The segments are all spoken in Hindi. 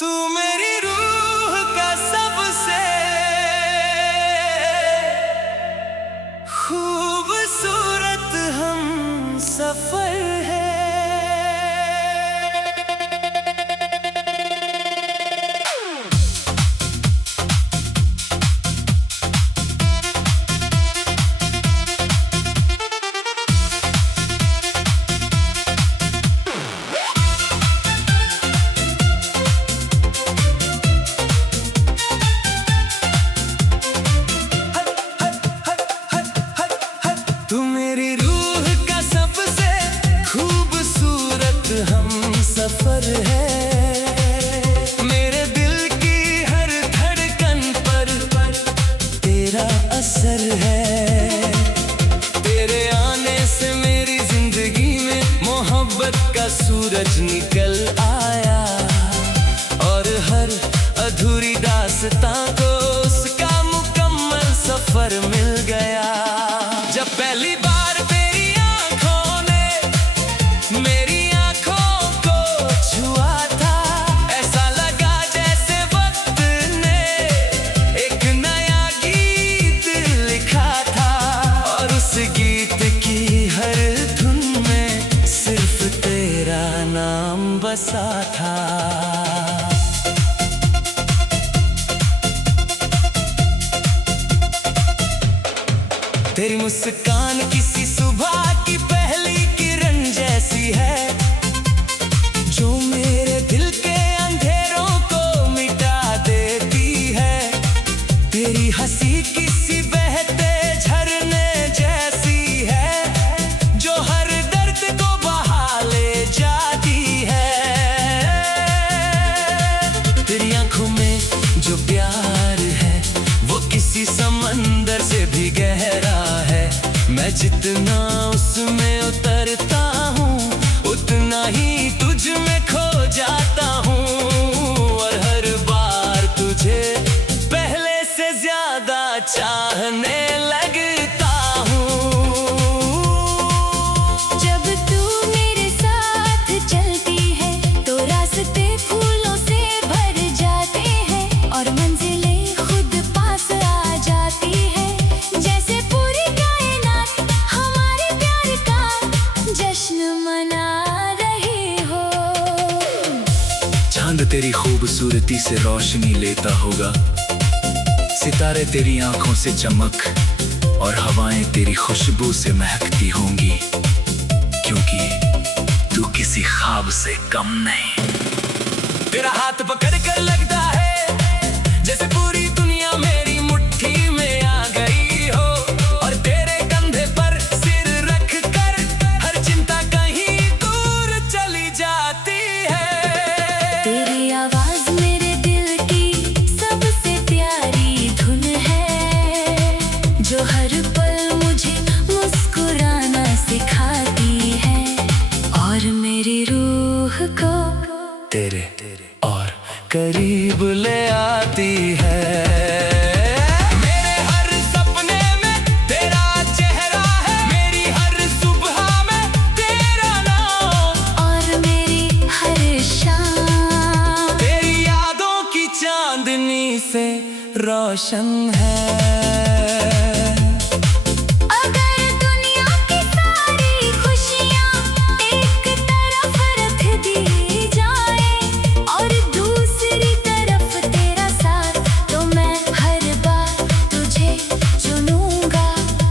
तू मेरी रूह का सबसे खूबसूरत हम सफर है। तू मेरी रूह का सबसे खूबसूरत हम सफर है। मेरे दिल की हर धड़कन पर तेरा असर है। तेरे आने से मेरी जिंदगी में मोहब्बत का सूरज निकल आया और हर अधूरी दास्तां को उसका मुकम्मल सफर मिल गया। जब पहली बार तेरी आंखों ने मेरी आंखों को छुआ था, ऐसा लगा जैसे वक्त ने एक नया गीत लिखा था और उस गीत की हर धुन में सिर्फ तेरा नाम बसा था। तेरी मुस्कान किसी सुबह की पहली किरण जैसी है, जो मेरे दिल के अंधेरों को मिटा देती है। तेरी हंसी किसी बहते झरने जैसी है, जो हर दर्द को बहा ले जाती है। तेरी आंखों में जो प्यार है वो किसी समंदर से भी गहरा है। मैं जितना उसमें उतरता हूँ उतना ही तुझ में खो जाता हूँ और हर बार तुझे पहले से ज्यादा चाहने लगता हूँ। जब तू मेरे साथ चलती है तो रास्ते फूलों से भर जाते हैं और मंजिलें खुद पास आ जाती है। जैसे पूरी कायनात हमारे प्यार का जश्न मना रही हो। चांद तेरी खूबसूरती से रोशनी लेता होगा, सितारे तेरी आंखों से चमक और हवाएं तेरी खुशबू से महकती होंगी, क्योंकि तू किसी ख्वाब से कम नहीं। तेरा हाथ पकड़ कर लगता है जैसे पूरी दुनिया मेरी मुट्ठी में आ गई हो और तेरे कंधे पर सिर रख कर हर चिंता कहीं दूर चली जाती है। तेरी आवाज मेरे दिल की सबसे प्यारी धुन है, जो हर पल मुझे मुस्कुराना सिखाती है और मेरी रूह को तेरे और करीब ले आती है। मेरे हर सपने में तेरा चेहरा है, मेरी हर सुबह में तेरा नाम और मेरी हर शाम तेरी यादों की चांदनी से रोशन है। अगर दुनिया की सारी खुशियाँ एक तरफ रख दी जाए और दूसरी तरफ तेरा साथ, तो मैं हर बार तुझे चुनूंगा।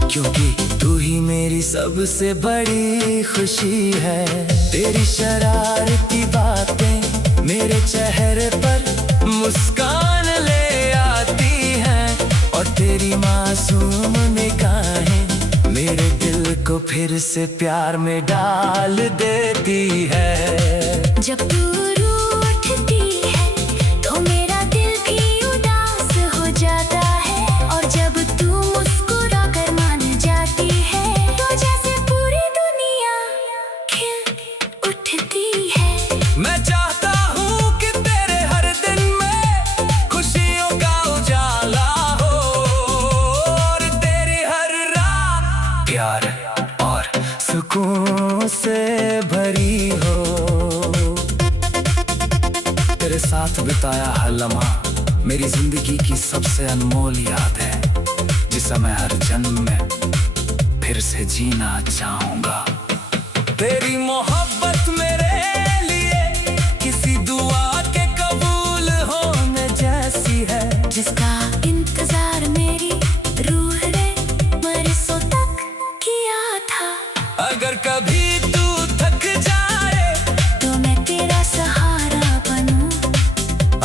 क्योंकि तू ही मेरी सबसे बड़ी खुशी है। तेरी शरारती बातें मेरे चेहरे पर मुस्कान ले आती हैं और तेरी मासूम निगाहें मेरे दिल को फिर से प्यार में डाल देती है। जब तू रूठती है तो मेरा दिल भी उदास हो जाता है और जब तू मुस्कुरा कर मान जाती है तो जैसे पूरी दुनिया खिल उठती है। मैं चाहता हूँ कि तेरे हर दिन में खुशियों का उजाला हो और तेरी हर रात प्यार और सुकून से भरी हो। तेरे साथ बिताया हर लम्हा मेरी जिंदगी की सबसे अनमोल याद है, जिसे मैं हर जन्म में फिर से जीना चाहूंगा। तेरी मोहब्बत मेरे लिए किसी दुआ के कबूल होने जैसी है, जिसका इंतजार मेरी रूह ने बरसों तक किया था। अगर कभी तू थक जाए तो मैं तेरा सहारा बनूं,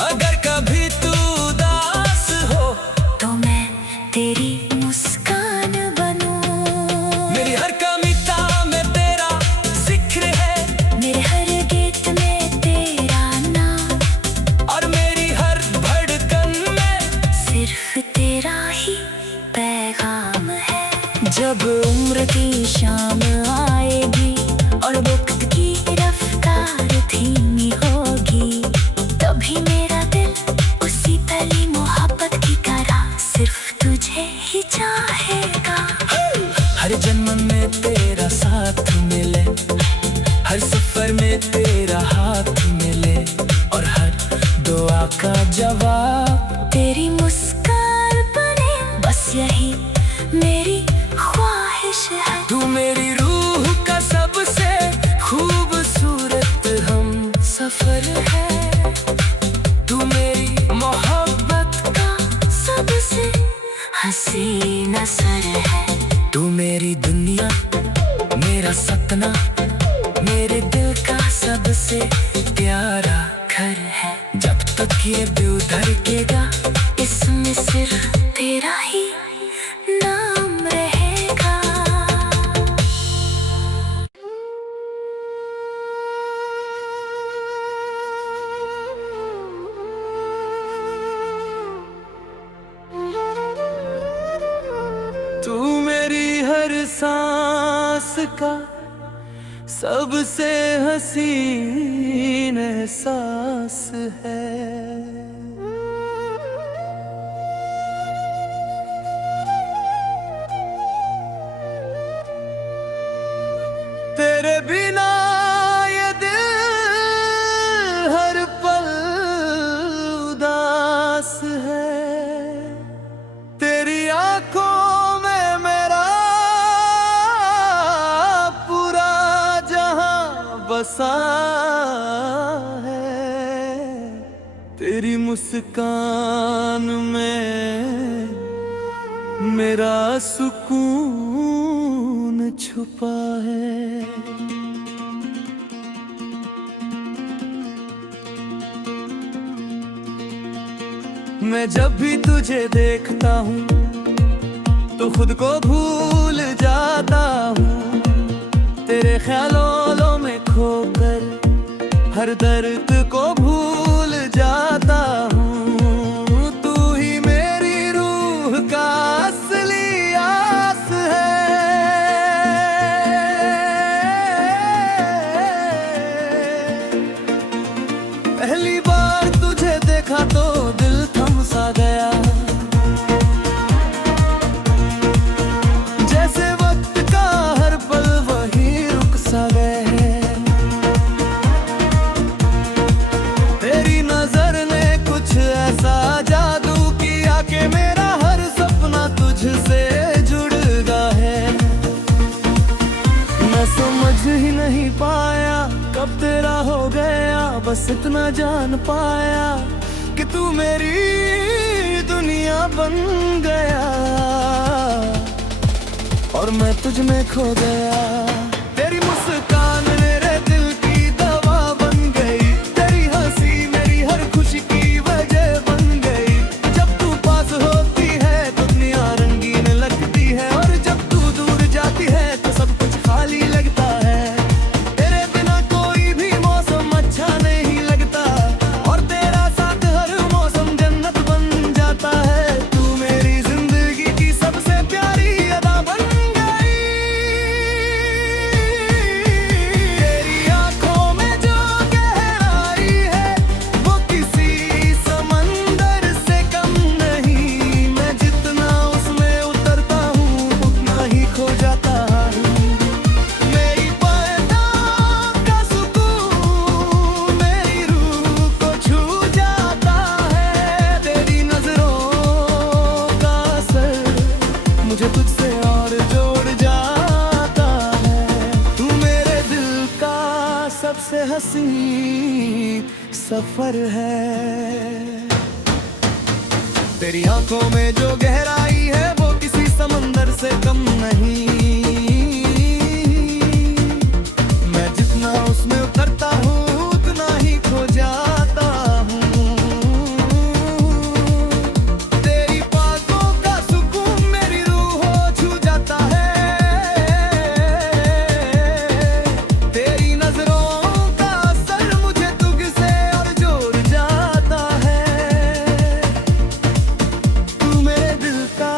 अगर कभी तू उदास हो तो मैं तेरी मुस्कान बनूं। मेरी हर कविता में तेरा जिक्र है, मेरे हर गीत में तेरा नाम, और मेरी हर धड़कन में सिर्फ तेरा ही पैगाम है। जब उम्र की शाम आएगी और वक्त की रफ्तार धीमी होगी, तभी मेरा दिल उसी पहली मोहब्बत की तरह सिर्फ तुझे ही चाहेगा। हर जन्म में तेरा साथ मिले, हर सफर में तेरा हाथ मिले, और हर दुआ का जवाब तेरी मुस्कान बने, बस यही मेरी ख्वाहिश है। तू मेरी रूह का सबसे खूबसूरत हम सफर है तू मेरी मोहब्बत का सबसे हसीन असर है। तू मेरी दुनिया, मेरा सपना, मेरे दिल का सबसे प्यारा घर है। जब तक ये दिल धड़केगा, इसमें सिर्फ तेरा ही नाम रहेगा। तू मेरी हर सांस का सबसे हसीन एहसास है। तेरे बिना ये दिल हर पल उदास है। तेरी आंखों में मेरा पूरा जहां बसा है। तेरी मुस्कान में मेरा सुकून छुपा है। मैं जब भी तुझे देखता हूँ तो खुद को भूल जाता हूँ। तेरे ख्यालों में खोकर हर दर्द को भूल जाता हूँ। तू ही मेरी रूह का असली आस है। पहली बार तुझे देखा तो दिल थम सा गया, जैसे वक्त का हर पल वही रुक सा गए। तेरी नजर ने कुछ ऐसा जादू किया कि मेरा हर सपना तुझसे जुड़ गया है। मैं समझ ही नहीं पाया कब तेरा हो गया, बस इतना जान पाया कि तू मेरी दुनिया बन गया और मैं तुझ में खो गया। तेरी मुस्कान मेरे दिल की दवा बन गई, तेरी हंसी मेरी हर खुशी की वजह बन गई। जब तू पास होती है तो दुनिया रंगीन लगती है, और जब तू दूर जाती है तो सब कुछ खाली लगता है। तेरे बिना कोई भी मौसम अच्छा नहीं लगता, और तेरा साथ हर मौसम जन्नत बन जाता है। तू मेरी जिंदगी की सबसे प्यारी अदा बन गई। सफर है। तेरी आंखों में जो गहराई है वो किसी समंदर से कम नहीं। मैं जितना उसमें उतरता हूँ उतना ही खो जाता हूँ। तेरी बातों का सुकून मेरी रूह को छू जाता है। तेरी नजरों का असर मुझे तुझसे और जोड़ जाता है। तू मेरे दिल का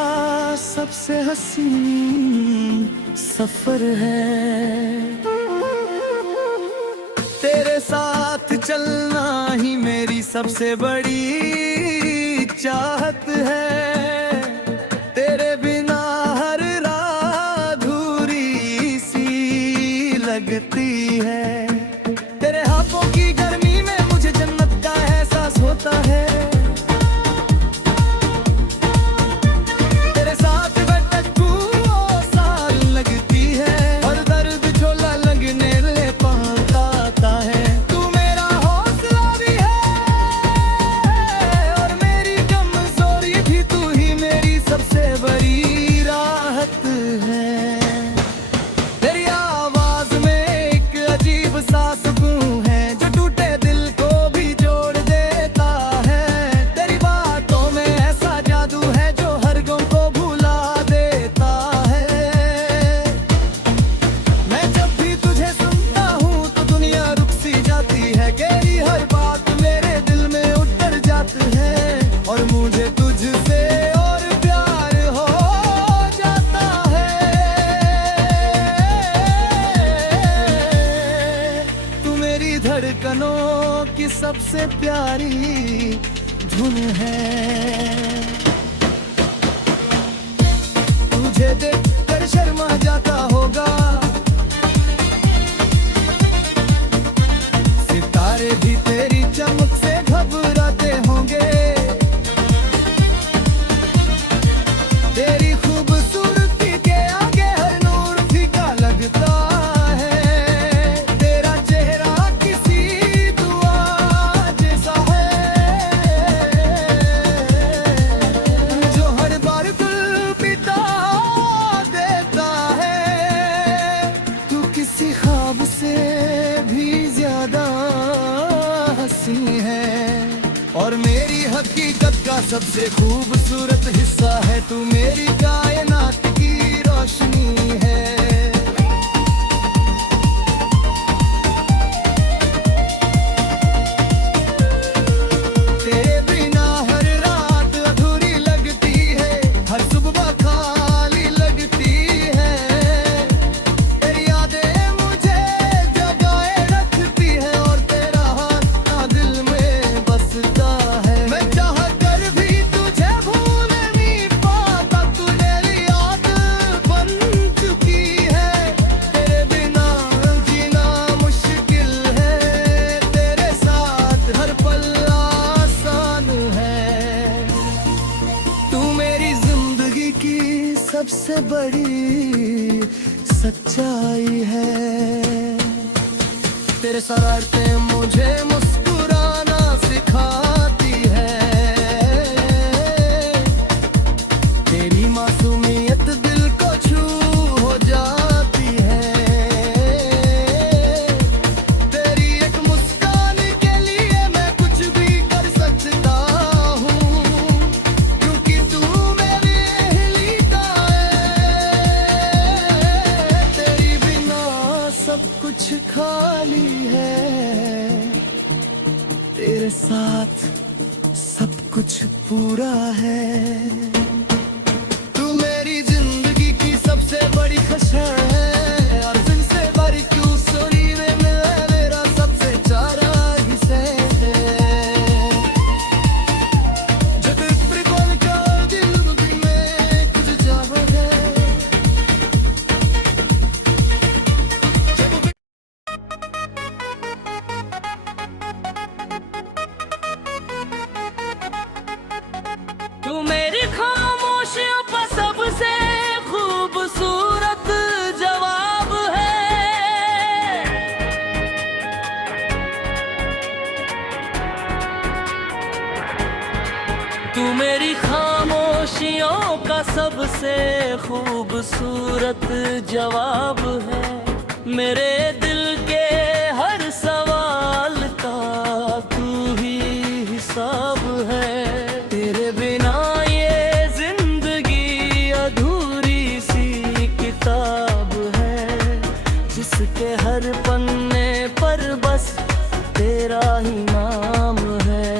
सबसे हसीन सफर है। तेरे साथ चलना ही मेरी सबसे बड़ी चाहत है। तेरे बिना हर रात अधूरी सी लगती है। तेरे हाथों की गर्मी में मुझे जन्नत का एहसास होता है। तेरे साथ बैठक साल लगती है और दर्द झोला लगने ले पाता है। तू मेरा हौसला भी है और मेरी कमजोरी भी। तू ही मेरी सबसे बड़ी राहत है। तेरी आवाज में एक अजीब सा सुकून है जो टूटे दिल को भी जोड़ देता है। तेरी बातों में ऐसा जादू है जो हर गम को भुला देता है। मैं जब भी तुझे सुनता हूँ तो दुनिया रुक सी जाती है। तेरी हर बात मेरे दिल में उतर जाती है और मुझे तुझसे और प्यार हो जाता है। तू मेरी धड़कनों की सबसे प्यारी धुन है। तुझे देखकर शर्मा जाता होगा सितारे भी। तेरी चमक से घबराते होंगे। तेरी खूबसूरती के आगे हर नूर फीका लगता है। तेरा चेहरा किसी दुआ जैसा है जो हर बार दिल पिता देता है। तू किसी ख्वाब से भी ज्यादा हंसी है और मेरी हकीकत का सबसे खूबसूरत हिस्सा है। तू मेरी कायनात की रोशनी है। तेरे बिना हर रात अधूरी लगती है। हर सुबह खाली लगती है। तेरी यादें मुझे जगाए रखती है और तेरा हाथ ना दिल में बसता है। मैं चाह कर भी तुझे भूल नहीं पाता। तू मेरी याद बन चुकी है। तेरे बिना जीना मुश्किल है। तेरे साथ हर पल आसान है। तू मेरी जिंदगी की सबसे बड़ी सच्चाई है। तेरे शरारतें मुझे मुस्कुराना सिखाती है। तेरी मासूमियत दिल को छू हो जाती है। तेरी एक मुस्कान के लिए मैं कुछ भी कर सकता हूँ क्योंकि तू मेरी हिलिका है। तेरी बिना सब कुछ खाली है। तेरे साथ सब कुछ पूरा है। तू मेरी जिंदगी की सबसे बड़ी खबर है और जिनसे बड़ी क्यों सोरी में मेरा सबसे चारा हिस्से है। जब प्रिकोल का दिल में कुछ जावा है। तू मेरी खामोशियों पर सबसे खूबसूरत जवाब है। तू मेरी खामोशियों का सबसे खूबसूरत जवाब है, मेरे दिल के हर सवाल का तू ही हिसाब है। तेरे बिना ये जिंदगी अधूरी सी किताब है, जिसके हर पन्ने पर बस तेरा ही नाम है।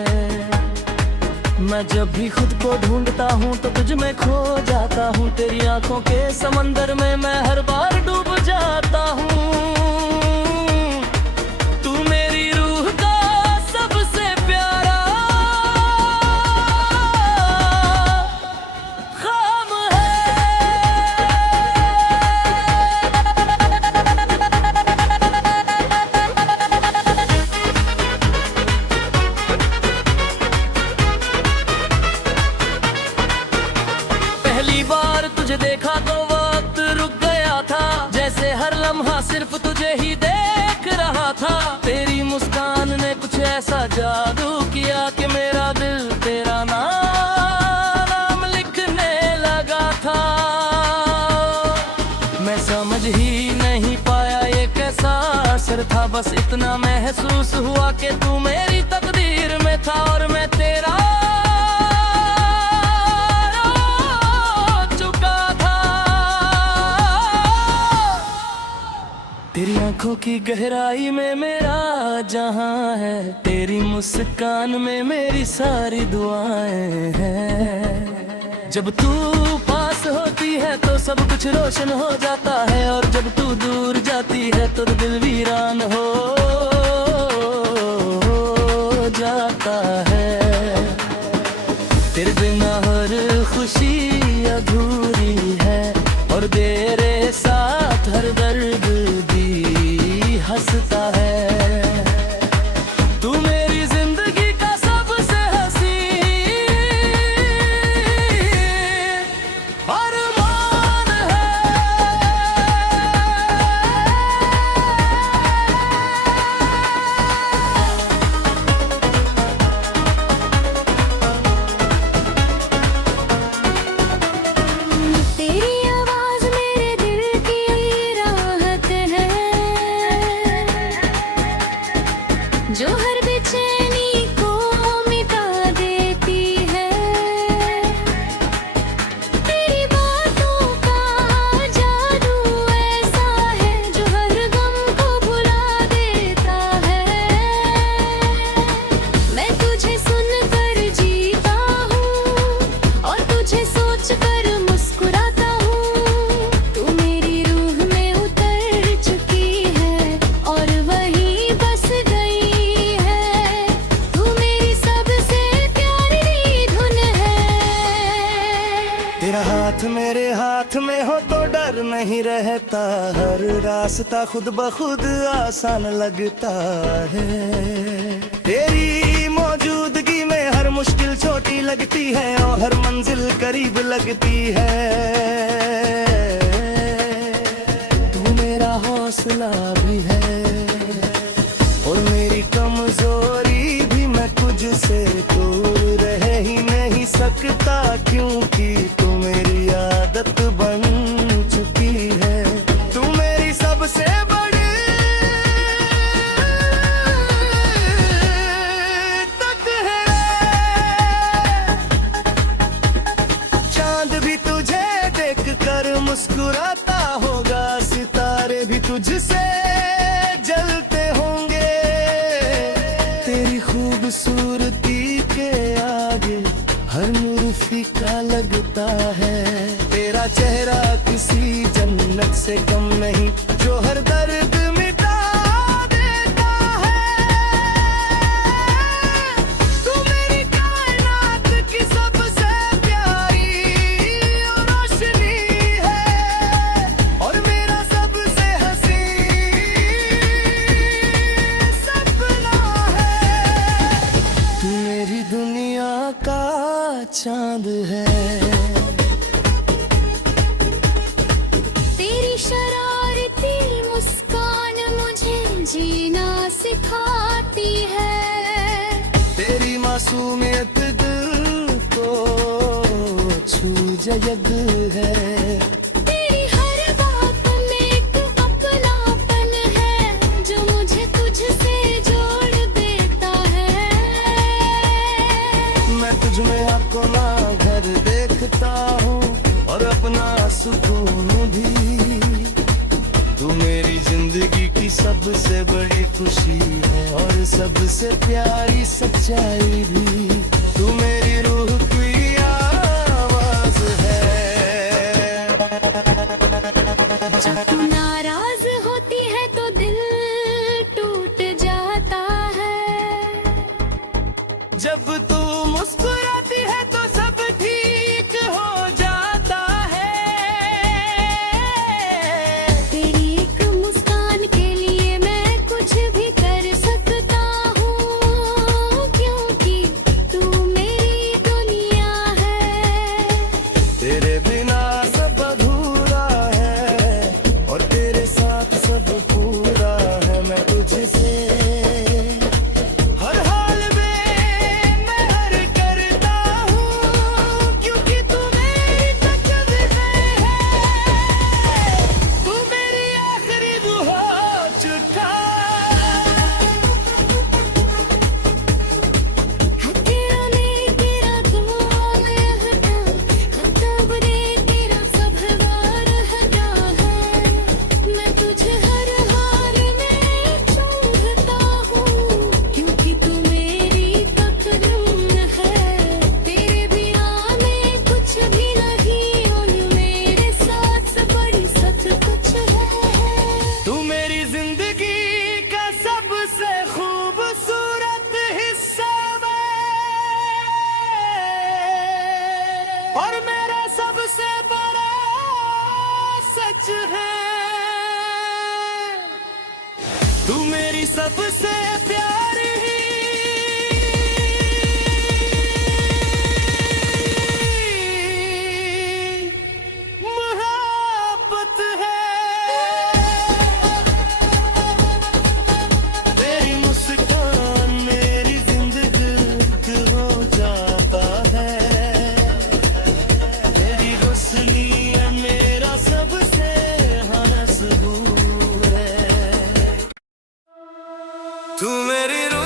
मैं जब भी खुद को ढूंढता हूँ तो तुझ में खो जाता हूँ, तेरी आंखों के समंदर में मैं हर बार डूब जाता हूँ। तू मेरी रूह का सबसे प्यारा ख्वाब पहली बार तुझे देखा तो वक्त रुक गया था, जैसे हर लम्हा सिर्फ तुझे ही देख रहा था। तेरी मुस्कान ने कुछ ऐसा जादू किया कि मेरा दिल तेरा नाम लिखने लगा था। मैं समझ ही नहीं पाया ये कैसा असर था, बस इतना महसूस हुआ कि तू मेरी तकदीर में था और मैं तेरा तेरी आंखों की गहराई में मेरा जहां है, तेरी मुस्कान में मेरी सारी दुआएं हैं। जब तू पास होती है तो सब कुछ रोशन हो जाता है, और जब तू दूर जाती है तो दिल वीरान हो जाता है। तेरे बिना हर खुशी अधूरी है, और तेरे साथ हर दर्द हंसता है। तू मेरी जिंदगी का सबसे हंसी अरमान है। तेरी आवाज मेरे दिल की राहत है, जो हर बेचैनी को मिटा देती है। तेरी बातों का जादू ऐसा है, जो हर गम को भुला देता है। मैं तुझे सुनकर जीता हूँ, और तुझे सोचकर मुस्कुराता हूँ। तू मेरी रूह में उतर चुकी है, और वहीं बस गई है। तू मेरी सबसे प्यारी धुन है। तेरा हाथ मेरे हाथ में हो तो डर नहीं रहता, हर रास्ता खुद ब खुद आसान लगता है। तेरी मौजूदगी में हर मुश्किल छोटी लगती है, और हर मंजिल करीब लगती है। तू मेरा हौसला भी है, और मेरी कमजोरी भी। मैं तुझसे दूर रह ही नहीं सकता, क्योंकि तू मेरी आदत बन चुकी है। तू मेरी सबसे बड़ी तक है। चांद भी तुझे देख कर मुस्कुराता होगा, सितारे भी तुझसे जलते होंगे। तेरी खूबसूरती के आगे हर नूर फीका लगता है। तेरा चेहरा किसी जन्नत से कम नहीं, जो हर दर्द मिटा देता है। तू मेरी कायनात की सबसे प्यारी रोशनी है, और मेरा सबसे हंसी सपना है। तू मेरी दुनिया का चांद है। तेरी शरारती मुस्कान मुझे जीना सिखाती है। तेरी मासूमियत दिल को जग है। तेरी हर बात में एक अपनापन है जो मुझे तुझसे जोड़ देता है। मैं तुझ में अपना घर देखता हूँ और अपना सुकून भी। तू मेरी जिंदगी की सबसे बड़ी खुशी है और सबसे प्यारी सच्चाई भी। तू मेरी रूह की आवाज है। जब तू नाराज होती है तो दिल टूट जाता है। जब तू मुस्कुराती है तो सब ठीक हो जाता है। तेरी एक मुस्कान के लिए मैं कुछ भी कर सकता हूँ, क्योंकि तू मेरी दुनिया है। तेरे बिना सब अधूरा है और तेरे साथ सब पूरा है। मैं तुझसे हर हाल में महर करता हूँ, क्योंकि तू मेरी तकदीर है। तू मेरी आखिरी दुआ चुका। तेरा मैं तेरा दुआ में हटा, तब रे तेरा सब वार हटा है। मैं तुझे हर हाल में चाहता हूँ, क्योंकि तू मेरी तकदीर है। तेरे बिना मैं कुछ भी नहीं और मेरे साथ से बड़ी सब कुछ है। तू मेरी जिंदगी का सबसे खूबसूरत हिस्सा है और मेरा सबसे बड़ा सच है। तू मेरी सबसे प्यारी मोहब्बत है। तेरी मुस्कान मेरी जिंदगी हो जाता है। तेरी रोशनी है मेरा सबसे हंस है। तू मेरी रूह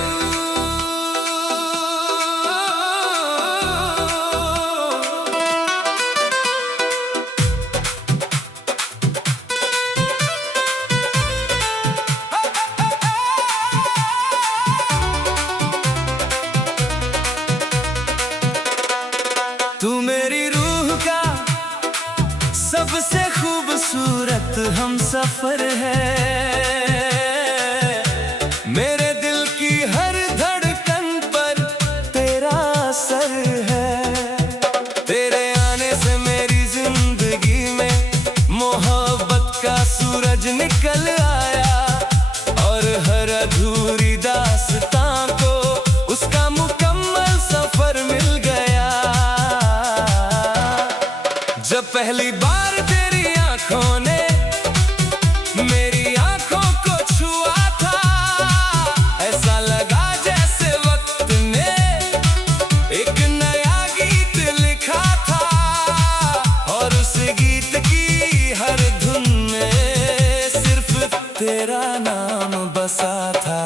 तू मेरी रूह का सबसे खूबसूरत हम सफर है। मेरे दिल की हर धड़कन पर तेरा असर है। तेरे आने से मेरी जिंदगी में मोहब्बत का सूरज निकल आया और हर अधूरी दास्तां को उसका मुकम्मल सफर मिल गया। जब पहली बार तेरी आंखों ने मेरी आंखों को छुआ था, ऐसा लगा जैसे वक्त ने एक नया गीत लिखा था और उस गीत की हर धुन में सिर्फ तेरा नाम बसा था।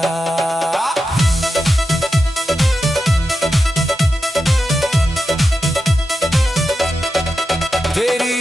तेरी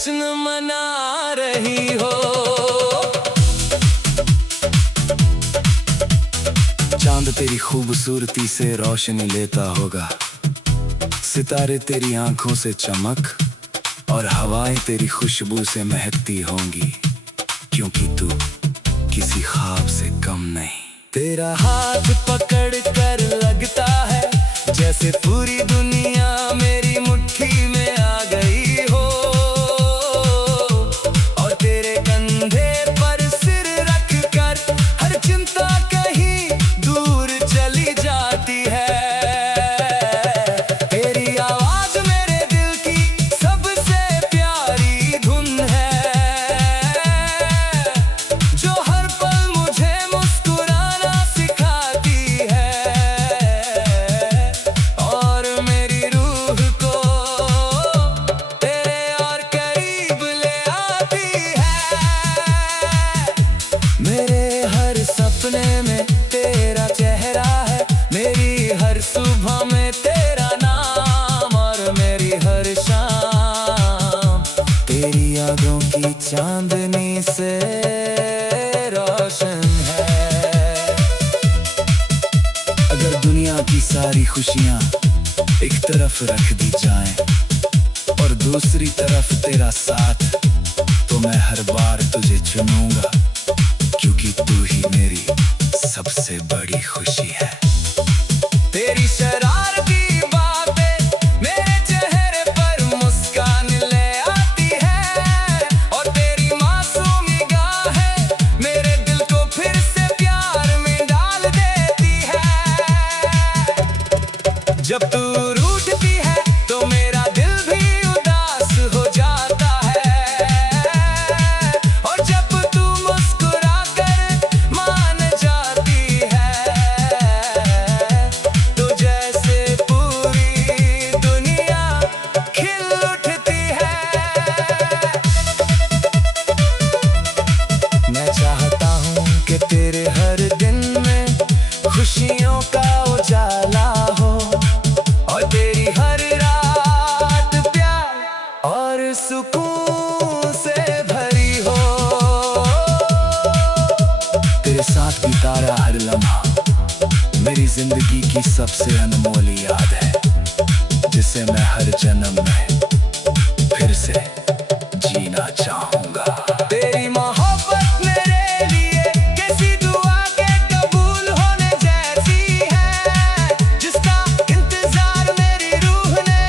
जश्न मना रही हो। चांद तेरी खूबसूरती से रोशनी लेता होगा, सितारे तेरी आंखों से चमक और हवाएं तेरी खुशबू से महकती होंगी, क्योंकि तू किसी ख्वाब से कम नहीं। तेरा हाथ पकड़ कर लगता है जैसे पूरी दुनिया मेरी मुट्ठी में आ गई हो, और तेरे कंधे पर सिर रख कर हर चिंता कहीं दूर चली जाती है। तेरी आवाज मेरे दिल की सबसे प्यारी धुन है, जो हर पल मुझे मुस्कुराना सिखाती है, और मेरी रूह को तेरे और करीब ले आती है। मेरे हर सपने में तेरा चेहरा है, मेरी हर सुबह में तेरा नाम, और मेरी हर शाम तेरी यादों की चांदनी से रोशन है। अगर दुनिया की सारी खुशियां एक तरफ रख दी जाएं और दूसरी तरफ तेरा साथ, तो मैं हर बार तुझे चुनूंगा, क्योंकि तू ही मेरी सबसे बड़ी खुशी है। तेरी शरारती बातें मेरे चेहरे पर मुस्कान ले आती है, और तेरी मासूम निगाहें मेरे दिल को फिर से प्यार में डाल देती है। जब तू रूठती है तो मेरा दिल भी उदास हो जाता है, और जब तू मुस्कुरा कर मान जाती है, तो जैसे पूरी दुनिया खिल उठती है। मैं चाहता हूँ कि तेरे हर दिन में खुशियों का उजाला हो, और तेरी हर रात प्यार और सुकून से भरी हो। तेरे साथ बिताया हर लम्हा मेरी जिंदगी की सबसे अनमोल याद है, जिसे मैं हर जन्म में फिर से जीना चाहूंगा। तेरी मोहब्बत मेरे लिए कैसी दुआ के कबूल होने जैसी है, जिसका इंतजार मेरी रूह ने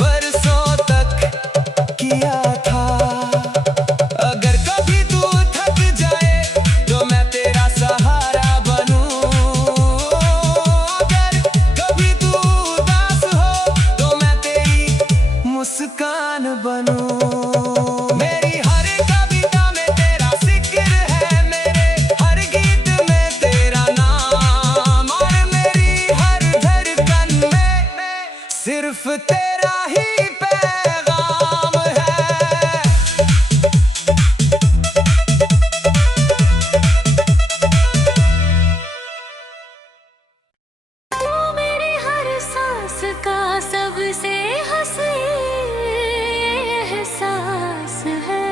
बरसों तक किया था। अगर कभी तू थक जाए तो मैं तेरा सहारा बनूं, अगर कभी तू उदास हो तो मैं तेरी मुस्कान बनूं। मेरी हर कविता में तेरा जिक्र है, मेरे हर गीत में तेरा नाम, और मेरी हर धड़कन में सिर्फ तेरा ही पैगाम है। तू मेरी हर सांस का सबसे हंसी एहसास है।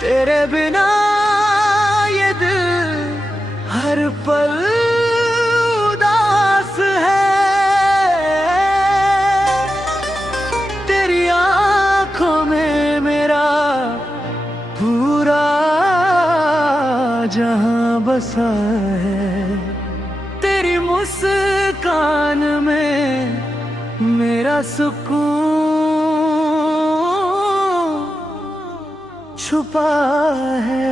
तेरे बिना ये दिल हर पल उदास है, तेरी आंखों में मेरा पूरा जहां बसा है, तेरी मुस्कान में मेरा सुकून छुपा है।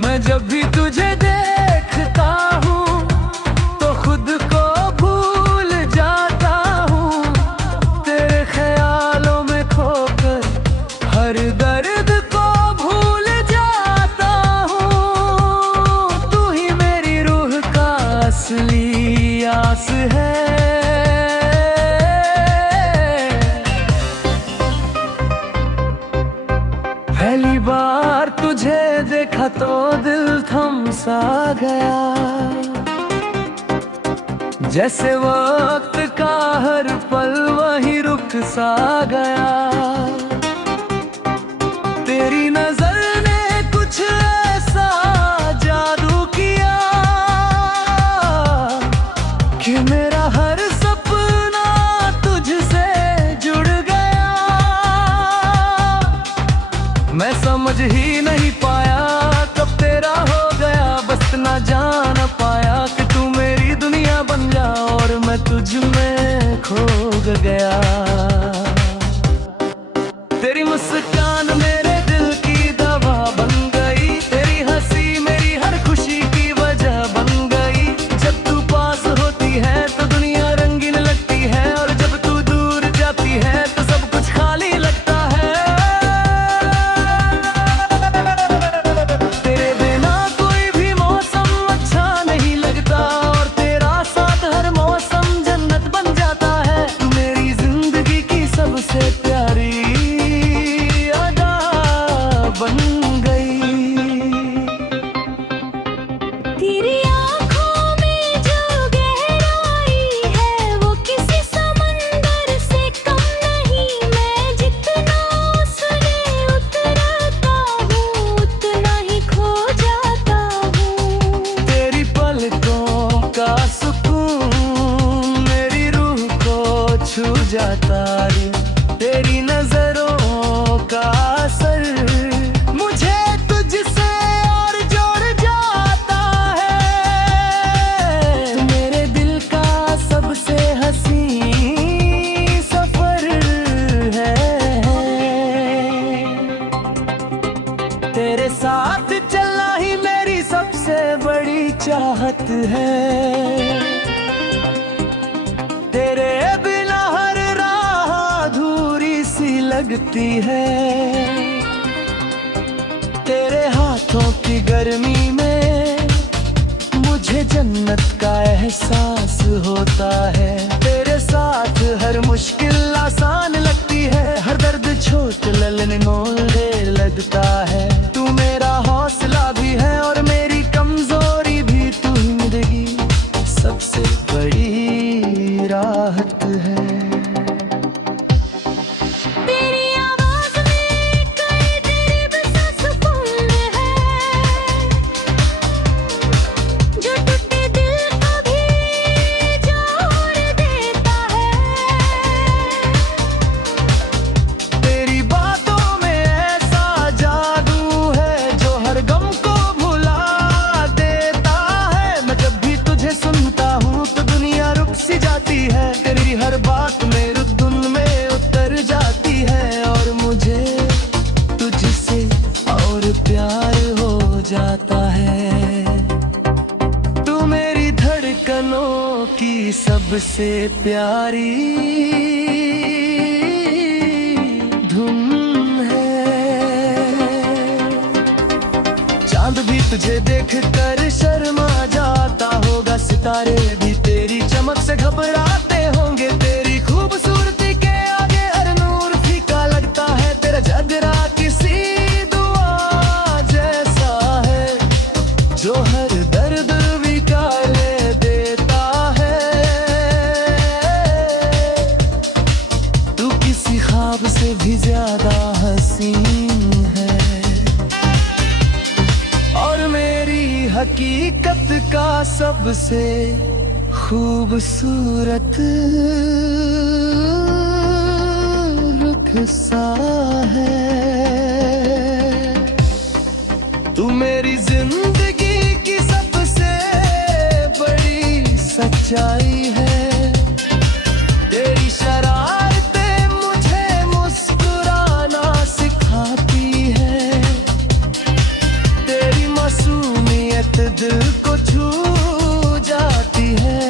मैं जब भी तुझे देखता हूँ तो खुद को भूल जाता हूँ, तेरे ख्यालों में खोकर हर दर्द को भूल जाता हूँ। तू ही मेरी रूह का असली आस है। पहली बार तुझे देखा तो दिल थम सा गया, जैसे वक्त का हर पल वही रुक सा गया। तेरी नजर ने कुछ ऐसा जादू किया कि मेरा हर सपना तुझसे जुड़ गया। मैं समझ ही नहीं पाया कब तेरा हो गया, बस ना जान पाया कि तू मेरी दुनिया बन जा और मैं तुझ में खो गया। तेरी मुस्कान मेरे दिल की दवा बन गई, तेरी हंसी मेरी हर खुशी की वजह बन गई। जब तू पास होती है तो दुनिया रंगीन लगती है, और जब तू दूर जाती है तो सब कुछ खाली लगता है। तेरे बिना कोई भी मौसम अच्छा नहीं लगता, और तेरा साथ हर मौसम जन्नत बन जाता है। तू मेरी जिंदगी की सबसे प्यारी बन गई। तेरी आँखों में जो गहराई है वो किसी समंदर से कम नहीं। मैं जितना उसमें उतरता हूँ उतना ही खो जाता हूँ। तेरी पलकों का सुकून मेरी रूह को छू जाता है। तेरी नजरों का असर मुझे तुझसे और जोड़ जाता है। तू मेरे दिल का सबसे हसीन सफर है। तेरे साथ चलना ही मेरी सबसे बड़ी चाहत है। तेरे बिना हर राह अधूरी सी लगती है। तेरे हाथों की गर्मी में मुझे जन्नत का एहसास होता है। तेरे साथ हर मुश्किल आसान लगती है, हर दर्द छोट ललन मोले लगता है। तू मेरा हौसला भी है और मेरी कमजोरी भी, तू जिंदगी सबसे बड़ी राहत है। तेरी आवाज में कई दर्द सा सुकून है, जो टूटे दिल को भी जोड़ देता है। तेरी बातों में ऐसा जादू है जो हर गम को भुला देता है। मैं जब भी तुझे सुनता हूँ तो दुनिया रुक सी जाती है। तेरी हर बात मेरे धुन में उतर जाती है, और मुझे तुझसे और प्यार हो जाता है। तू मेरी धड़कनों की सबसे प्यारी धुन है। चांद भी तुझे देखकर शर्मा जाता होगा, सितारे भी तेरी चमक से घबराते होंगे। तेरी खूबसूरती के आगे हर नूर फीका लगता है। तेरा जगरा किसी दुआ जैसा है जो हर दर्द विकाले देता है। तू किसी ख्वाब से भी ज्यादा हसीन है, और मेरी हकीकत का सबसे खूबसूरत रुख सा है। तू मेरी जिंदगी की सबसे बड़ी सच्चाई है। तेरी शरारतें मुझे मुस्कुराना सिखाती है। तेरी मासूमियत दिल को छू जाती है।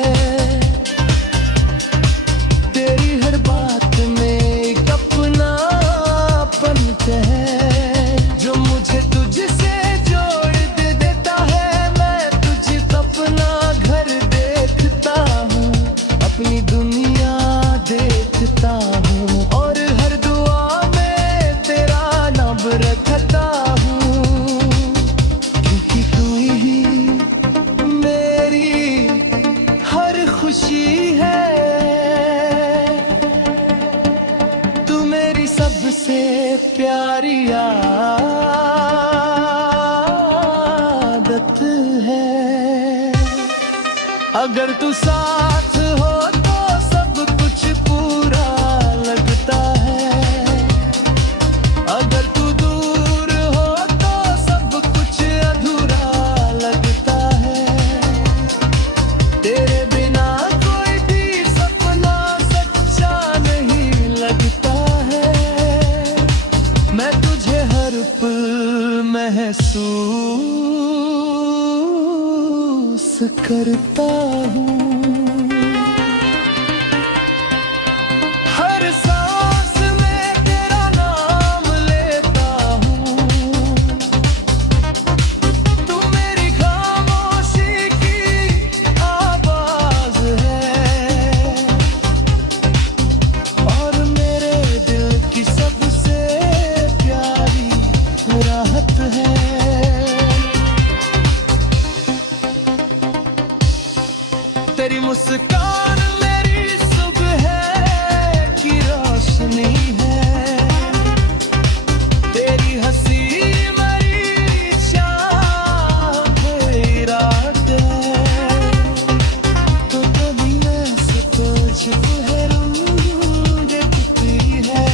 तेरी हर बात में एक अपनापन है जो मुझे तुझसे जोड़ देता है। मैं तुझे अपना घर देखता हूँ। अगर तू साथ हो तो सब कुछ पूरा लगता है, अगर तू दूर हो तो सब कुछ अधूरा लगता है। तेरे बिना कोई भी सपना सच्चा नहीं लगता है। मैं तुझे हर पल महसूस करता हूँ। हर सांस में तेरा नाम लेता हूँ। तू मेरी खामोशी की आवाज है और मेरे दिल की सबसे प्यारी राहत है। तेरी मुस्कान मेरी सुबह की रोशनी है, तेरी हंसी मेरी चाह मेरी रात है। तो कभी ऐसे तुझ है रूह दिखती है।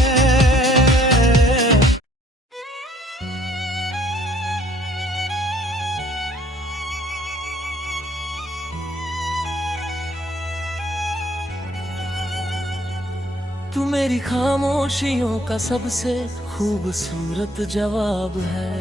तू मेरी खामोशियों का सबसे खूबसूरत जवाब है।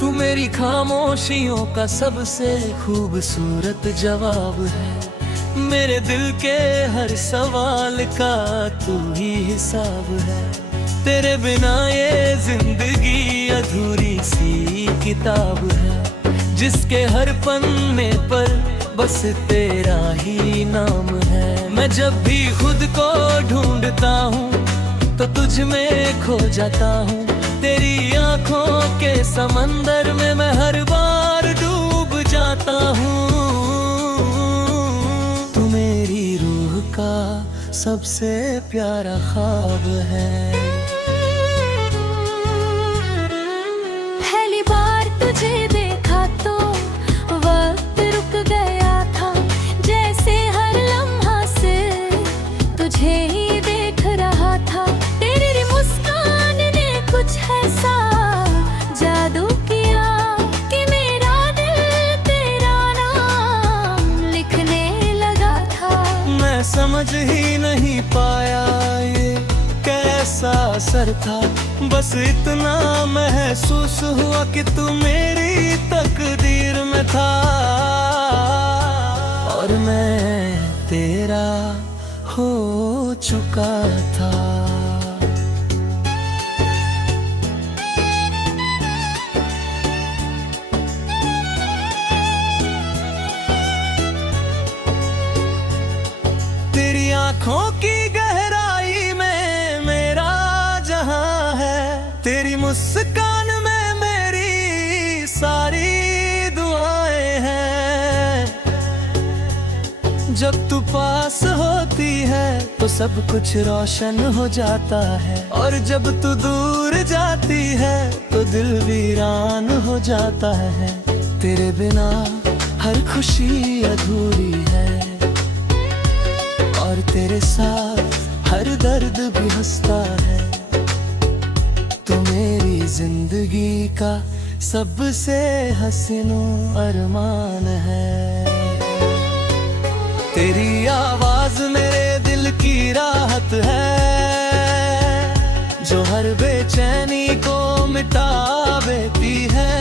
तू मेरी खामोशियों का सबसे खूबसूरत जवाब है। मेरे दिल के हर सवाल का तू ही हिसाब है। तेरे बिना ये जिंदगी अधूरी सी किताब है, जिसके हर पन्ने पर बस तेरा ही नाम है। मैं जब भी खुद को ढूंढता हूँ तो तुझ में खो जाता हूँ। तेरी आंखों के समंदर में मैं हर बार डूब जाता हूँ। तू मेरी रूह का सबसे प्यारा ख्वाब है। पहली बार तुझे देखा तो वक्त रुक गया था, जैसे हर लम्हा से तुझे ही देख रहा था। तेरी मुस्कान ने कुछ ऐसा जादू किया कि मेरा दिल तेरा नाम लिखने लगा था। मैं समझ ही नहीं पाया ये कैसा असर था, बस इतना महसूस हुआ कि तू मेरी तकदीर में था और मैं तेरा हो चुका था। तेरी आंखों की गहराई में मेरा जहां है, तेरी मुस्कान में मेरी सारी दुआएं हैं। जब तू पास होती है तो सब कुछ रोशन हो जाता है, और जब तू दूर जाती है तो दिल वीरान हो जाता है। तेरे बिना हर खुशी अधूरी है और तेरे साथ हर दर्द भी हंसता है। तू मेरी जिंदगी का सबसे हसीनो अरमान है। तेरी आवाज मेरे दिल की राहत है, जो हर बेचैनी को मिटा देती है।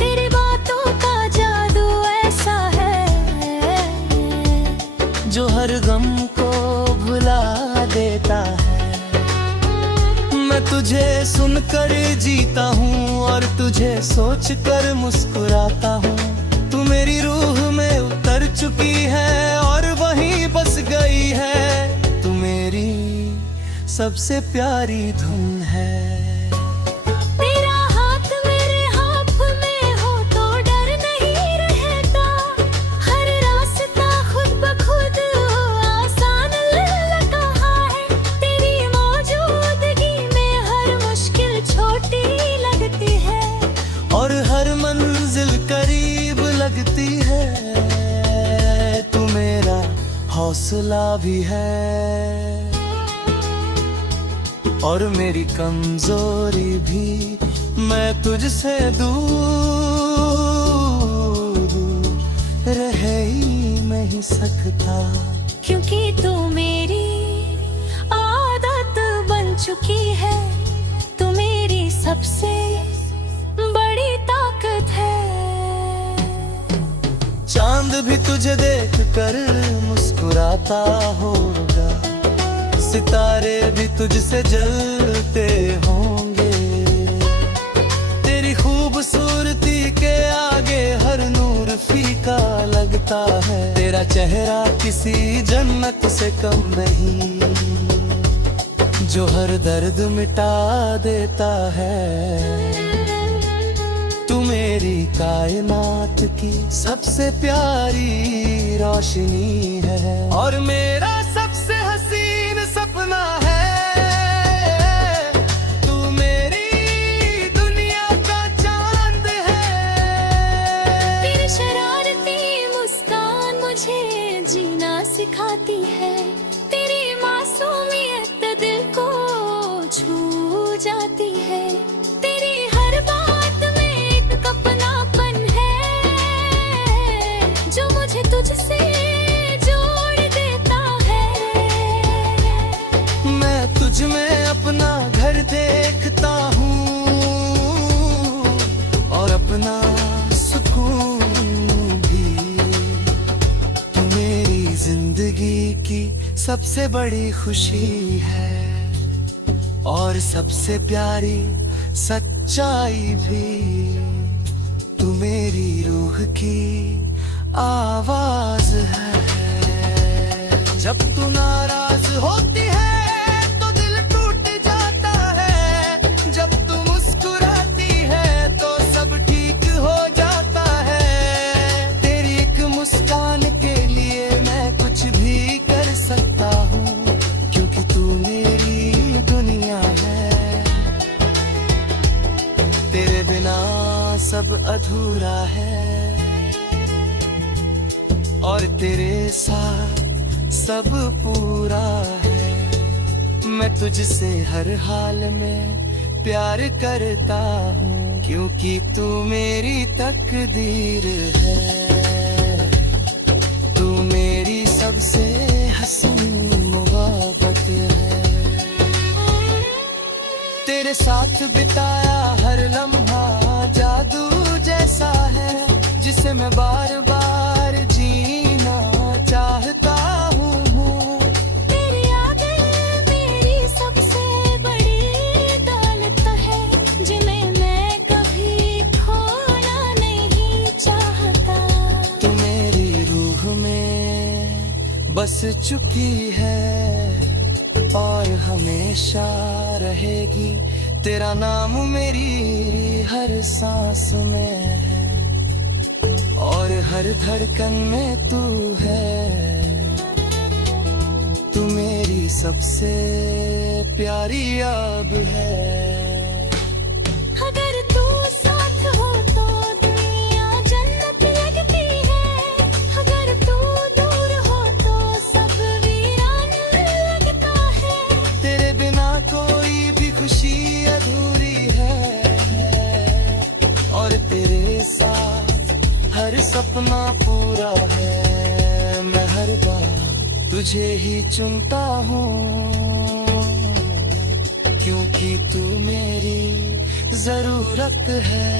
तेरी बातों का जादू ऐसा है जो हर गम को भुला देता है। मैं तुझे सुनकर जीता हूँ और तुझे सोचकर मुस्कुराता हूँ। तू मेरी रूह में उतर चुकी है और वहीं बस गई है। तू मेरी सबसे प्यारी धुन है। तेरा हाथ मेरे हाथ में हो तो डर नहीं रहता, हर रास्ता खुद ब खुद आसान लगता हौसला भी है और मेरी कमजोरी भी। मैं तुझसे दूर रह ही नहीं सकता, क्योंकि तू मेरी आदत बन चुकी है। तू मेरी सबसे बड़ी ताकत है। चांद भी तुझे देख कर मुस्कुराता होगा, सितारे भी तुझसे जलते होंगे। तेरी खूबसूरती के आगे हर नूर फीका लगता है। तेरा चेहरा किसी जन्नत से कम नहीं, जो हर दर्द मिटा देता है। तू मेरी कायनात की सबसे प्यारी रोशनी है और मेरा सबसे हसीन सपना है। तू मेरी दुनिया का चांद है। तेरी शरारती मुस्कान मुझे जीना सिखाती है। तेरी मासूमियत दिल को छू जाती है। तेरी हर बात में एक अपनापन है, जो मुझे तुझसे जोड़ देता है। मैं तुझ में अपना घर देखता हूँ और अपना सुकून भी। तू मेरी जिंदगी की सबसे बड़ी खुशी है और सबसे प्यारी सच्चाई भी। तू मेरी रूह की आवाज है। जब तू नाराज होती है तो दिल टूट जाता है। जब तू मुस्कुराती है तो सब ठीक हो जाता है। तेरी एक मुस्कान के लिए मैं कुछ भी कर सकता हूँ, क्योंकि तू मेरी दुनिया है। तेरे बिना सब अधूरा है और तेरे साथ सब पूरा है। मैं तुझसे हर हाल में प्यार करता हूँ, क्योंकि तू मेरी तकदीर है। तू मेरी सबसे हसीन मोहब्बत है। तेरे साथ बिताया हर लम्हा जादू जैसा है, जिसे मैं बार बार जीना चाहता हूँ। तेरी यादें मेरी सबसे बड़ी दौलत है, जिन्हें मैं कभी खोना नहीं चाहता। तू मेरी रूह में बस चुकी है और हमेशा रहेगी। तेरा नाम मेरी हर सांस में है और हर धड़कन में तू है। तू मेरी सबसे प्यारी अब है। अगर तू साथ हो तो दुनिया जन्नत लगती है। अगर तू दूर हो तो सब वीरान लगता है। तेरे बिना कोई भी खुशी अधूरी है और तेरे साथ हर सपना पूरा है। मैं हर बार तुझे ही चुनता हूँ, क्योंकि तू मेरी जरूरत है।